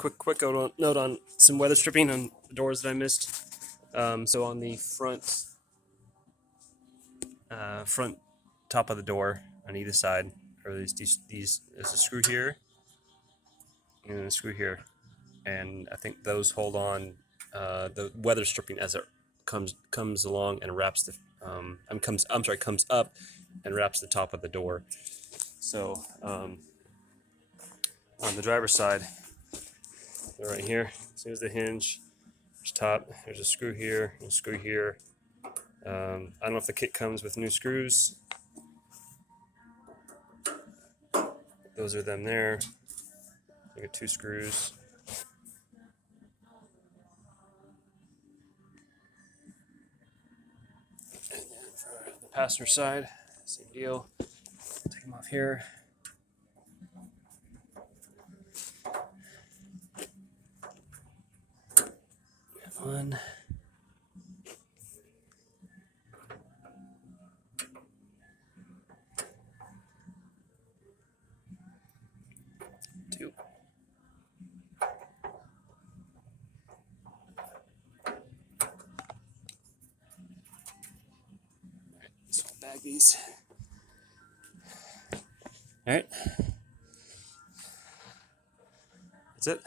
quick note on some weather stripping on the doors that I missed. So on the front top of the door on either side, or these there's a screw here and a screw here, and I think those hold on the weather stripping as it comes along and wraps the comes up and wraps the top of the door. So on the driver's side, they're right here. As soon as the hinge, there's top. There's a screw here and a screw here. I don't know if the kit comes with new screws. Those are them there. I got 2 screws. And then for the passenger side, same deal. Take them off here. One. 2. So I'll bag these. All right. That's it.